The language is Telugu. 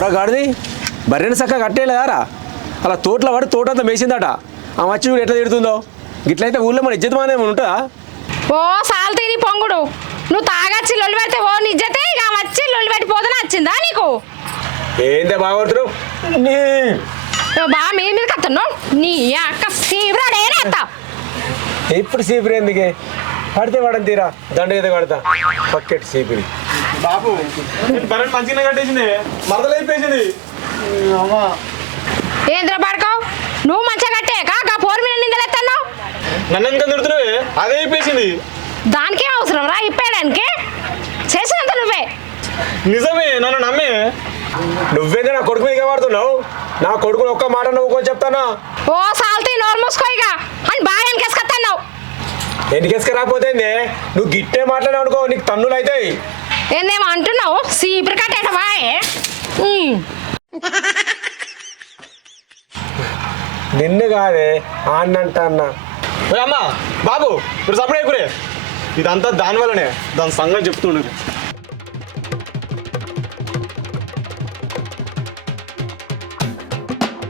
పోరగాడిది బర్రెని చక్కగా కట్టేలేదారా అలా తోటలో పడి తోటంతా మేసిందట ఆ వచ్చి చూడు ఎట్లా తిడుతుందో గిట్లయితే ఊళ్ళో మన ఇజ్జత్ మానే ఉంటుందా ఓ సాల్తీ నీ పొంగుడు నువ్వు తాగచ్చి లొల్లి పెడితే ఓ నిజ్జతే ఇక వచ్చి లొల్లి పెట్టిపోతున్నా వచ్చిందా నీకు ఏందే బాగోడుతున్నావు నీ బా మీ మీద కత్తున్నావు నీ అక్క సీబ్రాడేనేస్తా ఇప్పుడు సీపురి ఎందుకే పడితే పడని తీరా దండ ఏదో కడతా పక్కెట్ సీపురి బాబు బర్రెని మంచిగానే కట్టేసింది మరదలైపోయింది ఏంద్ర పడకో నువ్వు మంచిగా కట్టే కాక పోరు మీద నిందలెత్తన్నావు నన్ను ఎందుకు తిడుతున్నావే అదే అయిపోయింది దానికేం అవసరం రా ఇప్పేయడానికి చేసినంత నువ్వే నిజమే నన్ను నమ్మే నువ్వేందే నా కొడుకు మీద వాడుతున్నావు నా కొడుకుని ఒక్క మాట నువ్వు చెప్తానా ఓ సాల్తీ నోరు మూసుకోయిగా అని బాగా వెనకేసుకొస్తున్నావు ఎందుకేసుకు రాకపోతేందే నువ్వు గిట్టే మాట్లాడినావు అనుకో నీకు తన్నులు అవుతాయి ఏందేమో అంటున్నావు సీపురు కట్టేటవా నిన్ను కాదే ఆన్నంట అన్న అమ్మా బాబు ఇప్పుడు సపరేట్ ఎక్కురే ఇదంతా దాని వల్లనే దాని సంగతి చెప్తుండే